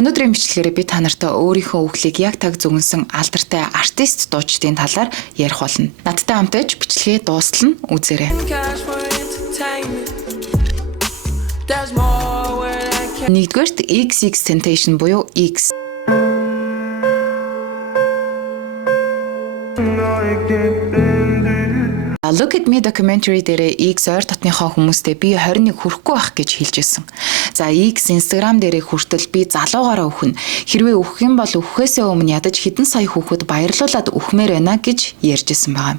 Өнөөдрийн бичлэгээр би та нартай өөрийнхөө үхлийг яг таг зөвгөнсөн алдартай артист дуучдын талаар ярих болно. Надтай хамтаж бичлэгээ дуустал нь үзээрэй. Нэгдүгээрт XXXTentacion буюу X. Look at Me documentary дээр X ойр дотныхоо хүмүүстэй би 21 хүрэхгүй байх гэж хэлж ирсэн. За X Instagram дээр хүртэл би залуугаараа үхнэ. Хэрвээ үхэх юм бол үхэхээсээ өмнө ядаж хэдэн сая хүүхэд баярлуулад үхмээр байна гэж ярьж ирсэн байгаа.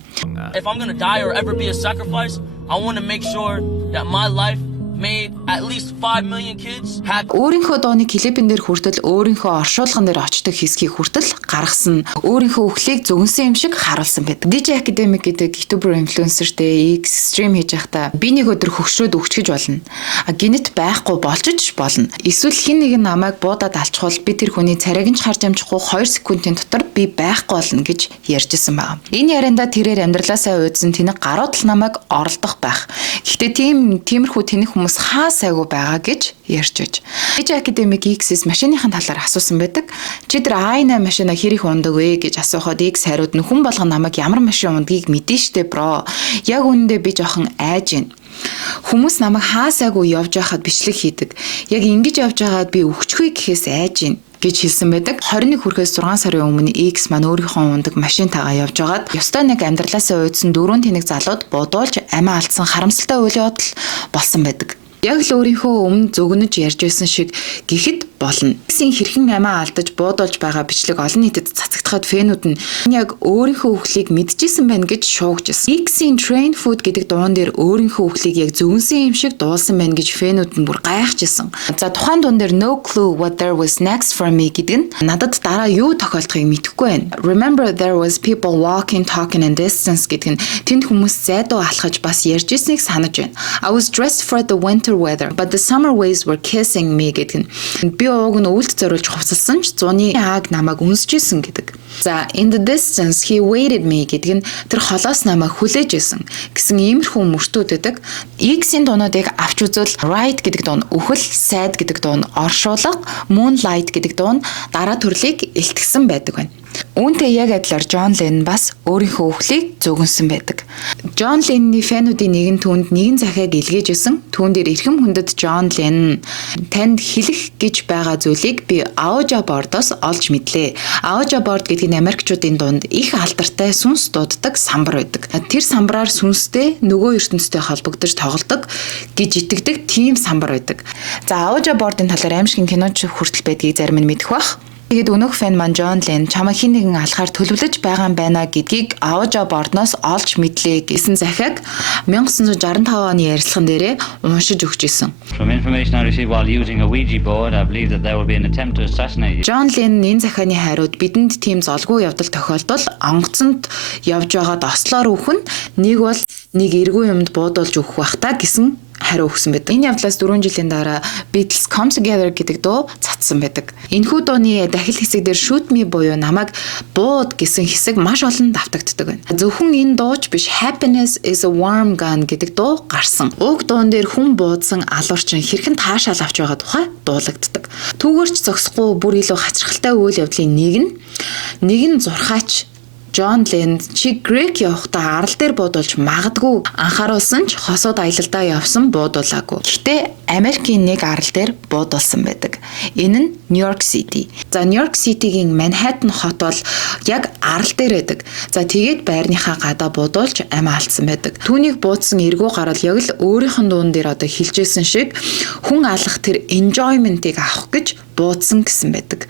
If I'm going to die or ever be a sacrifice, I want to make sure that my life made at least 5 million kids happy. Өөрийнхөө дууны клипэн дээр хүртэл өөрийнхөө оршуулган дээр очдог хэсгийг хүртэл гаргасан. Өөрийнхөө үхлийг зөвгөнсөн юм шиг харуулсан байдаг. DJ Academic гэдэг YouTuber influencerтэй stream хийж байхдаа би нэг өдөр хөгшрөөд үхчихэж болно. Гинэт байхгүй болчих болно. Эсвэл хин нэг нь намайг буудаад алчхвал би тэр хүний царайг нь ч харж амжихгүй 2 секундын дотор би байхгүй болно гэж ярьжсэн байгаа. Энэ ярианда тэрээр амьдралаасаа уйдсан тэнэг гарууд л намайг оролдох байх. Гэхдээ тиймэрхүү тэнэг хүмүүс хаа сайгүй байгаа гэж ярьж байж. DJ Academic X-с машиныхын талаар асуусан байдаг. Чи тэр i8 машина хэрэг ундаг вэ гэж асуухад X хариуд хүн болгон намайг ямар машин ундгийг мэдэн штэ бро. Яг үнэндээ би жоохон айж байна. Хүмүүс намайг хаа сайгүй явж байхад бичлэг хийдэг. Яг ингэж явж байгаад би өгчгүй гэхээс айж байна гэж хэлсэн байдаг. 21 хүрэхээс 6 сарын өмнө X маань өөрийнхөө ундаг машинтайгаа явж байгаад ёстой нэг амьдралаасаа уйдсан 4 тэнэг залууд бодуулж амиа алдсан харамсалтай үйл явдал болсон байдаг. Яг л өөрийнхөө өмнө зөгнөж ярьж байсан шиг гэхэд болно. X-ийн хэрхэн амиа алдаж буудуулж байгаа бичлэг олон нийтэд цацагдахад фэнүүд нь яг өөрийнхөө үхлийг мэдчихсэн байна гэж шуугжсэн. X-ийн Train Food гэдэг дуун дээр өөрийнхөө үхлийг яг зөвгөнсөн юм шиг дуулсан байна гэж фэнүүд нь бүр гайхажсэн. За тухайн дуун дээр No clue what there was next for me гэдэг нь надад дараа юу тохиолдохыг мэдэхгүй байна. Remember there was people walking, talking in distance гэдэг нь тэнд хүмүүс зайдуу алхаж бас ярьж ирснийг санаж байна. I was dressed for the winter weather but the summer waves were kissing me гэдэг нь би ууг нь өвөлд зориулж хувцалсан ч зуны ааг намайг үнсэжсэн гэдэг. За in the distance he waited me гэдэг нь тэр холоос намайг хүлээж исэн гэсэн иймэрхүү мөртүүд байдаг. X-ийн дуунуудыг авч үзвэл right гэдэг дуун үхэл, sad гэдэг дуун оршуулга, moonlight гэдэг дуун дараа төрлийг илтгэсэн байдаг байна. Үүнтэй яг адилаар John Lennon бас өөрийнхөө үхлийг зөвгөнсөн байдаг. John Lennon-ийн фэнүүдийн нэгэн түүнд нэгэн захиаг илгээж исэн. Түүн дээр эрхэм хүндэт John Lennon танд хэлэх гэж байгаа зүйлийг би Ouija board-оос олж мэдлээ. Ouija board гэдэг нь Америкчуудын дунд их алдартай сүнс дууддаг самбар байдаг. Тэр самбараар сүнстэй нөгөө ертөнцтэй холбогдож тоглодог гэж итгэдэг тийм самбар байдаг. За Ouija board-ын талаар аимшигын киноч хүртэл байдгийг зарим нь мэдэх бах. Тэгээд өнөөх фэн маань John Lennon чамаа хин нэгэн алхаар төлөвлөж байгаа юм байна гэдгийг Ouija board-ноос олж мэдлээ гэсэн захиаг 1965 оны ярилцлаган дээрээ уншиж өгч исэн. From information I received while using a Ouija board, I believe that there will be an attempt to assassinate you. John Lennon энэ захианы хариуд бидэнд тийм золгүй явдал тохиолдол онгоцонд явж байгаад ослоор үхэн нэг бол нэг эргүү юмд буудуулж өгөх бах та гэсэн хариу өгсөн байдаг. Энэ явдлаас 4 жилийн дараа Beatles Come Together гэдэг дуу цацсан байдаг. Энэхүү дууны дахил хэсэг дээр Shoot Me буюу намайг бууд гэсэн хэсэг маш олон давтагддаг байна. Зөвхөн энэ дууч биш Happiness is a Warm Gun гэдэг дуу гарсан. Уг дуун дээр хүн буудсан алуурчин хэрхэн таашаал авч байгаа тухай дуулагддаг. Түүгээрч зогсохгүй бүр илүү хачирхалтай үйл явдлын нэг нь зурхаач John Lennon чи Грек явахдаа арал дээр буудуулж магадгүй анхааруулсан ч хосууд аялалдаа явсан буудуулаагүй. Гэхдээ Америкийн нэг арал дээр буудуулсан байдаг. Энэ нь New York City. За New York City-гийн Manhattan хот бол яг арал дээр байдаг. За тэгээд байрныхаа гадаа буудуулж амиа алдсан байдаг. Түүнийг буудсан эргүү гарал яг л өөрийнх нь дуун дээр одоо хэлжсэн шиг хүн алах тэр enjoyment-ыг авах гэж буудсан гэсэн байдаг.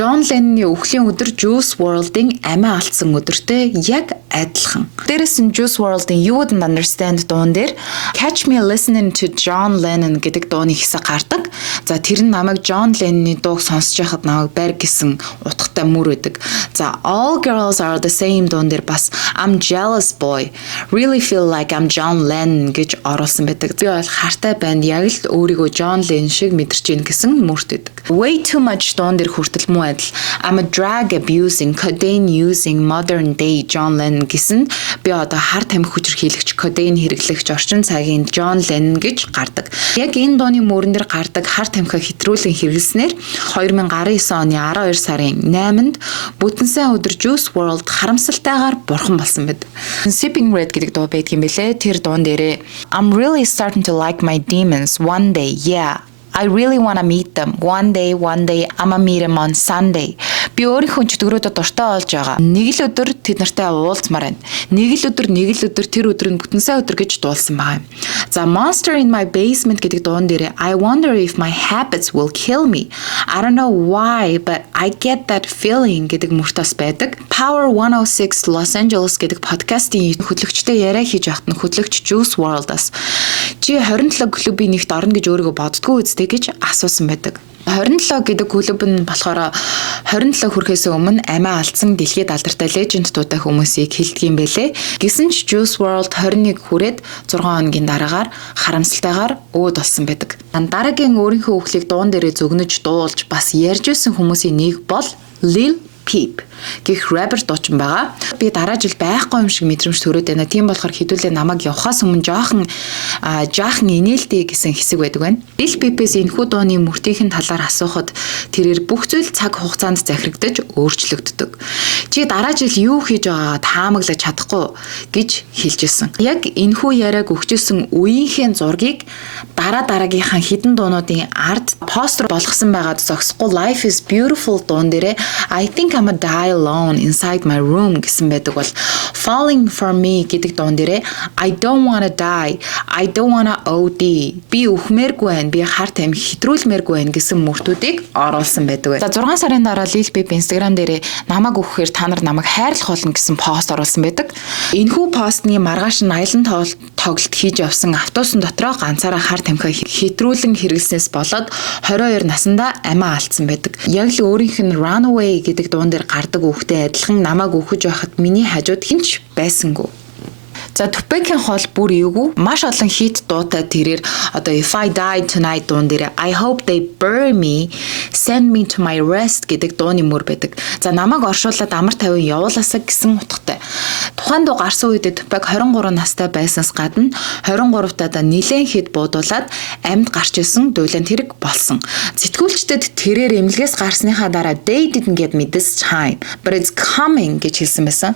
John Lennon-ийн үхлийн өдөр Juice WRLD-ийн амиа алдсан өдөртэй яг адилхан. Дээрээс нь Juice WRLD-ийн You Wouldn't Understand дуун дээр Catch Me Listening to John Lennon гэдэг дууны хэсэг гардаг. За тэр нь намайг John Lennon-ийн дууг сонсож байхад намайг барь гэсэн утгатай мөр байдаг. За All Girls Are the Same дуун дээр бас I'm Jealous Boy, Really Feel Like I'm John Lennon гэж оруулсан байдаг. Би бол хартай банд яг л өөрийгөө John Lennon шиг мэдэрч ийн гэсэн мөрт байдаг. Way Too Much дуун дээр хүртэл муу адил I'm a drug abusing, codeine using modern day John Lennon гэсэн би одоо хар тамхи хүчирхийлэгч, кодеин хэрэглэгч орчин цагийн John Lennon гэж гардаг. Яг энэ дууны мөрөн дээр гардаг хар тамхи хэтрүүлэн хэрэглэснээр 2019 оны 12 сарын 8-нд бүтэн сайн өдөр Juice WRLD харамсалтайгаар бурхан болсон байд. Sipping Red гэдэг дуу байдаг юм бэлээ. Тэр дуун дээрээ I'm really starting to like my demons one day, yeah. I really want to meet them. One day I'ma meet them on Sunday. Би өөрийнхөө чөтгөрөөдөө дуртай болж байгаа. Нэг л өдөр тэд нартай уулзмаар байна. Нэг л өдөр тэр өдөр нь бүтэн сайн өдөр гэж дуулсан байгаа юм. За Monster in My Basement гэдэг дуун дээр I wonder if my habits will kill me. I don't know why but I get that feeling гэдэг мөртөөс байдаг. Power 106 Los Angeles гэдэг подкастын хөтлөгчтэй яриа хийж байхад нь хөтлөгч Juice WRLD-аас чи 27 клубын нэгт орно гэж өөрийгөө боддгоо үст гэж асуусан байдаг. 27 гэдэг клуб нь болохоор 27 хүрэхээс өмнө амиа алдсан дэлхийд алдартай лежендтуудаа хүмүүсийг хилдэг юм бэлээ. Гэсэн ч Juice WRLD 21 хүрээд 6 хоногийн дараагаар харамсалтайгаар өөд болсон байдаг. Дараагийн өөрийнхөө үхлийг дуун дээрээ зөгнөж дуулж бас ярьж байсан хүмүүсийн нэг бол Lil Peep гэх рэпер дуучин байгаа. Би дараа жил байхгүй юм шиг мэдрэмж төрөөд байна. Тийм болохоор хэдүүлээ намайг явахаас өмнө жаахан инээлтэй гэсэн хэсэг байдаг байна. Lil Peep-ээс энэхүү дууны мөртийнхэн талаар асуухад тэрээр бүх зүйл цаг хугацаанд захирагдаж өөрчлөгддөг. Чи дараа жил юу хийж байгаагаа таамаглаж чадахгүй гэж хэлжсэн. Яг энэхүү яриаг өгчсэн үеийнхээ зургийг дараагийнхаа хідэн дуунуудын ард постэр болгосон байгаад зогсохгүй Life is Beautiful дуун дээрээ I think I'm a die alone inside my room гэсэн байдаг бол Falling for Me гэдэг дуун дээрээ I don't wanna die, I don't wanna OD. Би үхмээргүй байна, би хар тамхи хэтрүүлмээргүй байна гэсэн мөртүүдийг оруулсан байдаг. За 6 сарын дараа Lil Peep Instagram дээрээ намайг үхэхээр та нар намайг хайрлах болно гэсэн пост оруулсан байдаг. Энэхүү постны маргааш нь аялан тоглолт хийж явсан автобусын дотроо ганцаараа хар тамхи хэтрүүлэн хэрэглэснээс болоод 22 наснда амиа алдсан байдаг. Яг л өөрийнх нь Runaway гэдэг дуун дээр гардаг үхтэй адилхан намайг үхэж байхад миний хажууд хинч байсангүй. За Tupac-ийн хол бүр эвгүй маш олон хит дуутай тэрээр одоо If I Die Tonight дуун дээр I hope they bury me, send me to my rest гэдэг дууны мөр байдаг. За намайг оршуулад амар тавин явуулаасаа гэсэн утгатай. Тухайн дуу гарсан үедээ Tupac 23 настай байснаас гадна 23 тада нилээн хит буудуулаад амьд гарч исэн дуйланд хэрэг болсон. Сэтгүүлчдэд тэрээр эмнэлгээс гарсныхаа дараа they didn't get me this time but it's coming гэж хэлсэн байсан.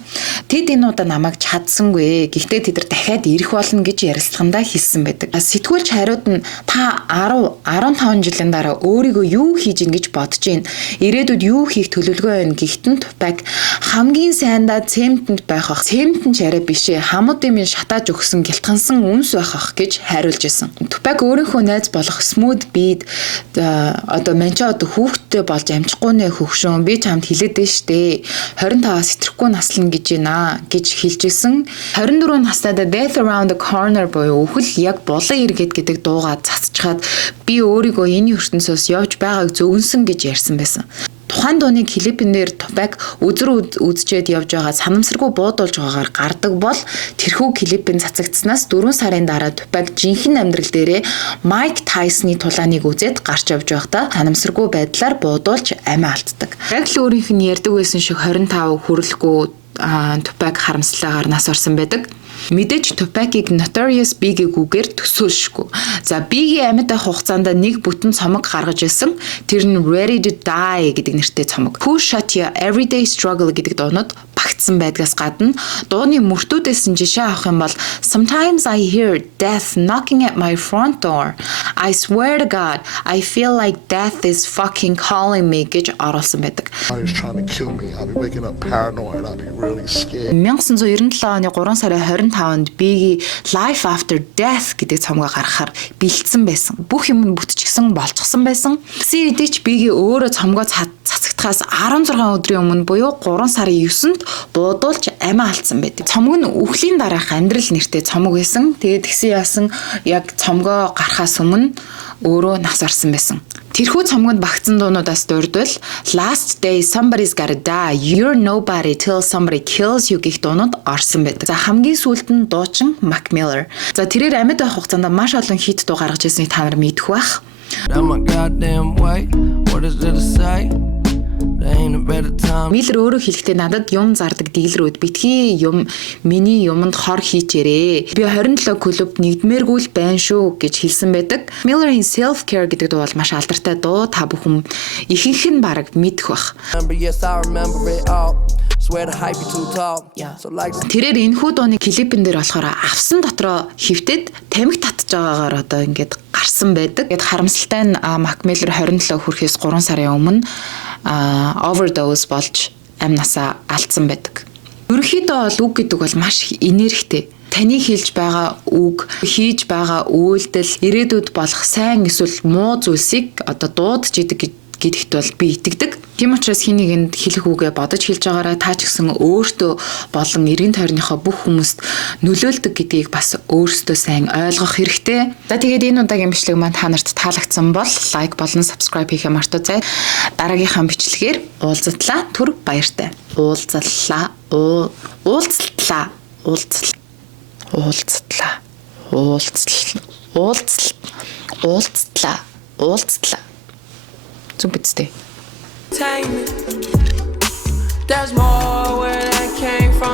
Тэд энэ удаа намайг чадсангүй. Гэхдээ тэд нар дахиад ирэх болно гэж ярилцлагандаа хэлсэн байдаг. Сэтгүүлч хариуд нь та 10-15 жилийн дараа өөрийгөө юу хийж ийн гэж бодож байна. Ирээдүйд юу хийх төлөвлөгөө байна гэхдээ Tupac хамгийн сайндаа цемтэнд байх ах. Цемтэн ч арай бишээ. Хамуудын минь шатааж өгсөн гэлтгансан үнс байх ах гэж хариулж исэн. Tupac өөрийнхөө найз болох Smooth Beat одоо манч одоо хүүхдтэй болж амжихгүй нэ хөвшөн би чамд хэлээд дээ штэ. 25-аас сэтгэхгүй наслна гэж байна гэж хэлж исэн. 24 настай Death Around the Corner буюу үхэл яг булан иргэд гэдэг дуугаа цацчихад би өөрийгөө энэ ертөнцөөс явж байгааг зөвгөнсөн гэж ярьсан байсан. Тухайн дууны клипэн дээр Tupac үзчихэд явж байгаа санамсаргүй буудуулж байгаагаар гардаг бол тэрхүү клипэн цацагдсанаас 4 сарын дараа Tupac жинхэнэ амьдрал дээрээ Mike Tyson-ы тулааныг үзээд гарч явж байхдаа санамсаргүй байдлаар буудуулж амиа алддаг. Яг л өөрийнх нь ярьдаг байсан шиг 25 хүрэхгүй Tupac харамслаагаар нас орсон байдаг. Мэдээж Tupac-ийг Notorious Big-гээр төсөөлшгүй. За Big-ийн амьд байх хугацаанд нэг бүтэн цомог гаргаж ирсэн. Тэр нь Ready to Die гэдэг нэртэй цомог. Who Shot Ya, Everyday Struggle гэдэг дуунууд багтсан байдгаас гадна дууны мөртүүдээс нь жишээ авах юм бол Sometimes I hear death knocking at my front door. I swear to God, I feel like death is fucking calling me гэж оруулсан байдаг. He's trying to kill me. I'll be waking up paranoid. I'll be really scared. 1997 оны 3 сарын 25-нд Biggie Life After Death гэдэг цомгоо гаргахаар бэлдсэн байсан. Бүх юм нь бүтчихсэн болчихсон байсан. CD-ч Biggie өөрөө цомгоо цацагдахаас 16 өдрийн өмнө буюу 3 сарын 9-нд буудуулж амиа алдсан байдаг. Цомог нь үхлийн дараах амьдрал нэртэй цомог байсан. Тэгээд тэгсэн яасан яг цомгоо гарахаас өмнө өөрөө нас орсон байсан. Тэрхүү цомгонд багтсан дуунуудаас дурдвал Last Day Somebody's Gotta Die, You're Nobody Till Somebody Kills You гэх дуунууд орсон байдаг. За хамгийн сүүлд нь дуучин Mac Miller. За тэрээр амьд байх хугацаанд маш олон хит дуу гаргаж ирснийг та нар мэдэх байх. Down my goddamn way, what is there to say? Миллер өөрөө хэлэхдээ надад юм зардаг дилерүүд битгий юм миний юмд хор хийчээрээ. Би 27 клуб нэгдмээргүй л байна шүү гэж хэлсэн байдаг. Miller-ийн Self-Care гэдэг дуу бол маш алдартай дуу. Та бүхэн ихэнх нь бараг мэдэх бах. Тэрээр энэхүү дууны клипэн дээр болохоор авсан дотроо хөвтөд тамхи татж байгаагаар одоо ингээд гарсан байдаг. Гэт харамсалтай нь Mac Miller 27 хүрэхээс 3 сарын өмнө overdose болж амнасаа алдсан байдаг. Ерөнхийдөө бол үг гэдэг бол маш энергитэй. Таны хэлж байгаа үг, хийж байгаа үйлдэл, ирээдүйд болох сайн эсвэл муу зүйлсийг одоо дуудаж идэг гэдэгт бол би итгэдэг. Тийм учраас хэнийг энд хэлэх үгээ бодож хэлж байгаараа та ч гэсэн өөртөө болон эргэн тойрныхоо бүх хүмүүст нөлөөлдөг гэдгийг бас өөрсдөө сайн ойлгох хэрэгтэй. За тэгээд энэ удаагийн бичлэг маань та нарт таалагдсан бол лайк болон subscribe хийхээ мартаоцай. Дараагийнхаа бичлэгээр уулзтлаа. Түр баяртай. Уулзтлаа. There's more where that came from.